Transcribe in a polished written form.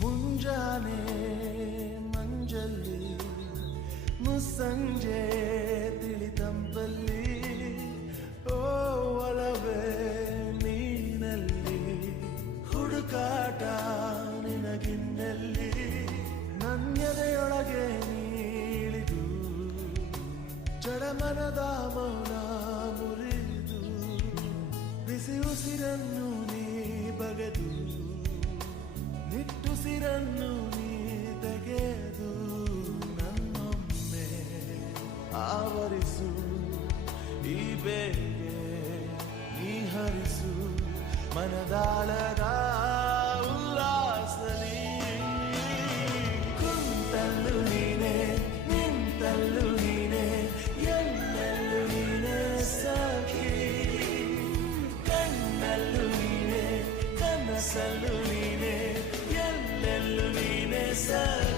ಮುಂಜಾನೆ ಮಂಜಲ್ಲಿ ಮುಸ್ಸಂಜೆ ತಿಳಿತಂಪಲ್ಲಿ ಓ ಒಲವೇ ನೀನಲ್ಲಿ ಹುಡುಕಾಟ ನಿನಗಿನ್ನಲ್ಲಿ ನನ್ಯದೆಯೊಳಗೆ ನೀಳಿದು ಜಡಮನದ ಮೌನ ಮುರಿದು ಬಿಸಿ ಉಸಿರನ್ನು ನೀ ಬಗೆದು ನಿಟ್ಟುಸಿರನ್ನು ನೀ ತೆಗೆದು ನನ್ನೊಮ್ಮೆ ಆವರಿಸು ಈ ಬೇಗೆ ನೀ ಹರಿಸು ಮನದಾಳದ ಉಲ್ಲಾಸಲಿ ಕುಂತಲ್ಲು ನೀನೆ ನಿಂತಲ್ಲು ನೀನೆ ಎಲ್ಲೆಲ್ಲೂ ನೀನೆ ಸಖಿ ಕಣ್ಣಲ್ಲೂ ನೀನೆ ಕನಸಲ್ಲೂ ನೀನೆ ಎಲ್ಲೆಲ್ಲೂ ನೀನೆ ಸಖಿ